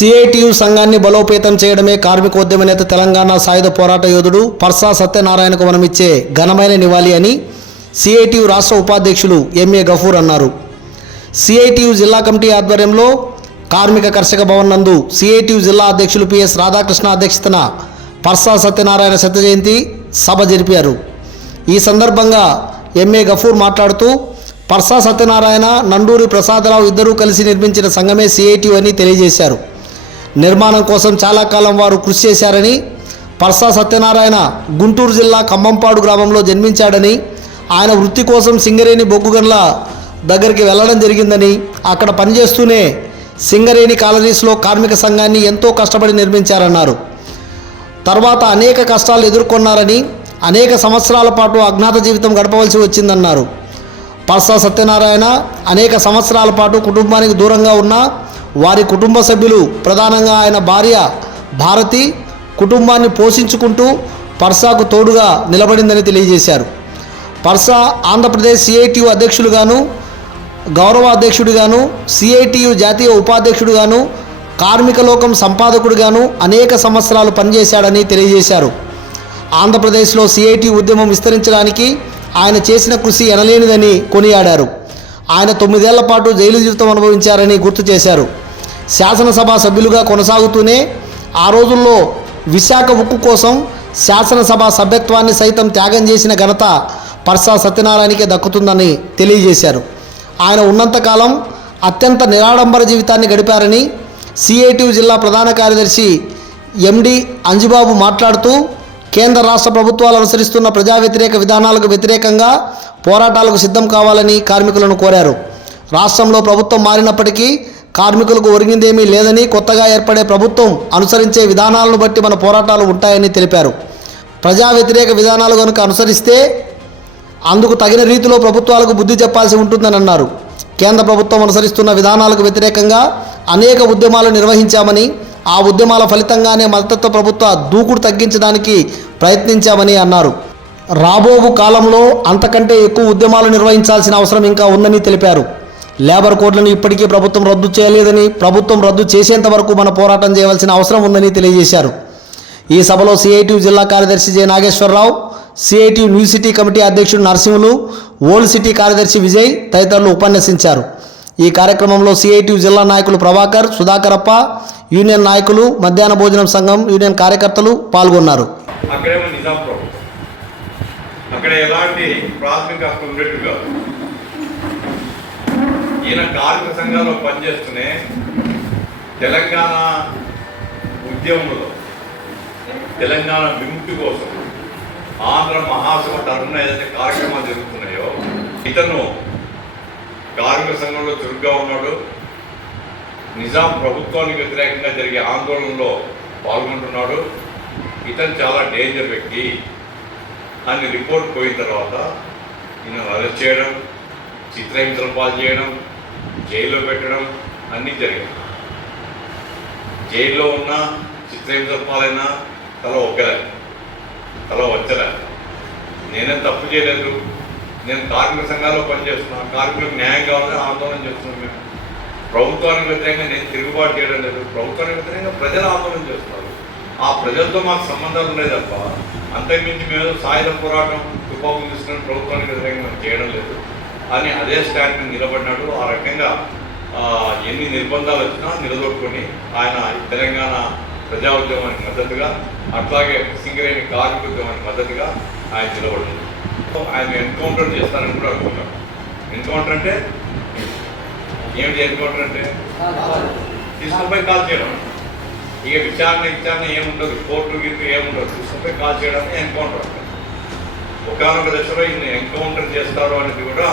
CITU సంఘాన్ని బలోపేతం చేయడమే కార్మికోద్యమ నేత తెలంగాణ సాయుధ పోరాట యోధుడు పర్సా సత్యనారాయణకు మనమిచ్చే ఘనమైన నివాళి అని సిఐటియు రాష్ట్ర ఉపాధ్యక్షులు ఎంఏ గఫూర్ అన్నారు. సిఐటియు జిల్లా కమిటీ ఆధ్వర్యంలో కార్మిక కర్షక భవన్ నందు సిఐటియు జిల్లా అధ్యక్షులు పిఎస్ రాధాకృష్ణ అధ్యక్షతన పర్సా సత్యనారాయణ శత జయంతి సభ జరిపారు. ఈ సందర్భంగా ఎంఏ గఫూర్ మాట్లాడుతూ పర్సా సత్యనారాయణ, నండూరి ప్రసాదరావు ఇద్దరూ కలిసి నిర్మించిన సంఘమే సిఐటియు అని తెలియజేశారు. నిర్మాణం కోసం చాలా కాలం వారు కృషి చేశారని, పర్సా సత్యనారాయణ గుంటూరు జిల్లా కంబంపాడు గ్రామంలో జన్మించాడని, ఆయన వృత్తి కోసం సింగరేణి బొగ్గుగన్ల దగ్గరికి వెళ్ళడం జరిగిందని, అక్కడ పనిచేస్తూనే సింగరేణి కాలనీస్లో కార్మిక సంఘాన్ని ఎంతో కష్టపడి నిర్మించారన్నారు. తర్వాత అనేక కష్టాలు ఎదుర్కొన్నారని, అనేక సంవత్సరాల పాటు అజ్ఞాత జీవితం గడపవలసి వచ్చిందన్నారు. పర్సా సత్యనారాయణ అనేక సంవత్సరాల పాటు కుటుంబానికి దూరంగా ఉన్న వారి కుటుంబ సభ్యులు, ప్రధానంగా ఆయన భార్య భారతి కుటుంబాన్ని పోషించుకుంటూ పర్సాకు తోడుగా నిలబడిందని తెలియజేశారు. పర్సా ఆంధ్రప్రదేశ్ సిఐటియు అధ్యక్షులుగాను, గౌరవ అధ్యక్షుడిగాను, సిఐటియు జాతీయ ఉపాధ్యక్షుడిగాను, కార్మిక లోకం సంపాదకుడిగాను అనేక సంవత్సరాలు పనిచేశాడని తెలియజేశారు. ఆంధ్రప్రదేశ్లో సిఐటియు ఉద్యమం విస్తరించడానికి ఆయన చేసిన కృషి ఎనలేనిదని కొనియాడారు. ఆయన 9 ఏళ్ల పాటు జైలు జీవితం అనుభవించారని గుర్తు చేశారు. శాసనసభ సభ్యులుగా కొనసాగుతూనే ఆ రోజుల్లో విశాఖ ఉక్కు కోసం శాసనసభ సభ్యత్వాన్ని సైతం త్యాగం చేసిన ఘనత పర్సా సత్యనారాయణకే దక్కుతుందని తెలియజేశారు. ఆయన ఉన్నంతకాలం అత్యంత నిరాడంబర జీవితాన్ని గడిపారని సిఐటియు జిల్లా ప్రధాన కార్యదర్శి ఎండి అంజిబాబు మాట్లాడుతూ, కేంద్ర రాష్ట్ర ప్రభుత్వాలు అనుసరిస్తున్న ప్రజా వ్యతిరేక విధానాలకు వ్యతిరేకంగా పోరాటాలకు సిద్ధం కావాలని కార్మికులను కోరారు. రాష్ట్రంలో ప్రభుత్వం మారినప్పటికీ కార్మికులకు ఒరిగిందేమీ లేదని, కొత్తగా ఏర్పడే ప్రభుత్వం అనుసరించే విధానాలను బట్టి మన పోరాటాలు ఉంటాయని తెలిపారు. ప్రజా వ్యతిరేక విధానాలు కనుక అనుసరిస్తే అందుకు తగిన రీతిలో ప్రభుత్వాలకు బుద్ధి చెప్పాల్సి ఉంటుందని అన్నారు. కేంద్ర ప్రభుత్వం అనుసరిస్తున్న విధానాలకు వ్యతిరేకంగా అనేక ఉద్యమాలు నిర్వహించామని, ఆ ఉద్యమాల ఫలితంగానే మద్దతు ప్రభుత్వ దూకుడు తగ్గించడానికి ప్రయత్నించామని అన్నారు. రాబోవు కాలంలో అంతకంటే ఎక్కువ ఉద్యమాలు నిర్వహించాల్సిన అవసరం ఇంకా ఉందని తెలిపారు. లేబర్ కోడ్లను ఇప్పటికీ ప్రభుత్వం రద్దు చేయలేదని, ప్రభుత్వం రద్దు చేసేంత వరకు మన పోరాటం చేయవలసిన అవసరం ఉందని తెలియజేశారు. ఈ సభలో సిఐటియు జిల్లా కార్యదర్శి J Nageswararao, CITU new city committee అధ్యక్షుడు నరసింహులు, ఓల్డ్ సిటీ కార్యదర్శి విజయ్ తదితరులు ఉపన్యసించారు. ఈ కార్యక్రమంలో సిఐటియు జిల్లా నాయకులు ప్రభాకర్, సుధాకరప్ప, యూనియన్ నాయకులు, మధ్యాహ్న భోజనం సంఘం యూనియన్ కార్యకర్తలు పాల్గొన్నారు. అక్కడ ఎలాంటి ప్రాథమిక హక్కు ఉండేట్టు కాదు. ఈయన కార్మిక సంఘాల్లో పనిచేస్తూనే తెలంగాణ ఉద్యమంలో, తెలంగాణ విముక్తి కోసం ఆంధ్ర మహాసభ తరఫున ఏదైతే కార్యక్రమాలు జరుగుతున్నాయో, ఇతను కార్మిక సంఘంలో చురుగ్గా ఉన్నాడు. నిజాం ప్రభుత్వానికి వ్యతిరేకంగా జరిగే ఆందోళనలో పాల్గొంటున్నాడు. ఇతను చాలా డేంజర్ వ్యక్తి అని రిపోర్ట్ పోయిన తర్వాత ఈయన అరెస్ట్ చేయడం, చిత్రహింసలు పాలు చేయడం, జైల్లో పెట్టడం అన్నీ జరిగాయి. జైల్లో ఉన్న చిత్రహింసల పాలైనా తల ఒక్కలే, తల వచ్చలే. నేనేం తప్పు చేయలేదు, నేను కార్మిక సంఘాల్లో పనిచేస్తున్నాను, కార్మికులకు న్యాయం కావాలని ఆందోళన చేస్తున్నాను. మేము ప్రభుత్వానికి వ్యతిరేకంగా నేను తిరుగుబాటు చేయడం లేదు, ప్రభుత్వానికి వ్యతిరేకంగా ప్రజలు ఆందోళన చేస్తున్నారు. ఆ ప్రజలతో మాకు సంబంధాలు ఉన్నాయి తప్ప అంతకుమించి మేము సాయుధ పోరాటం తుపాకులు తీసుకుని ప్రభుత్వానికి వ్యతిరేకంగా చేయడం లేదు అని అదే స్టాండ్ మీద నిలబడినాడు. ఆ రకంగా ఎన్ని నిర్బంధాలు వచ్చినా నిలదొక్కుని ఆయన తెలంగాణ ప్రజా ఉద్యమానికి మద్దతుగా, అట్లాగే సింగరేణి కార్మిక ఉద్యమానికి మద్దతుగా ఆయన నిలబడింది. ఆయన ఎన్కౌంటర్ చేస్తారని కూడా అనుకున్నాడు. ఎన్కౌంటర్ అంటే ఏమిటి? ఎన్కౌంటర్ అంటే తీసుకుపోయి కాల్ చేయడం. ఇక విచారణ ఏముండదు, కోర్టు గీర్టు ఏముండదు, తీసుకుపోయి కాల్ చేయడానికి ఎన్కౌంటర్. ఒకనొక దశలో ఈయన ఎన్కౌంటర్ చేస్తారు అనేది కూడా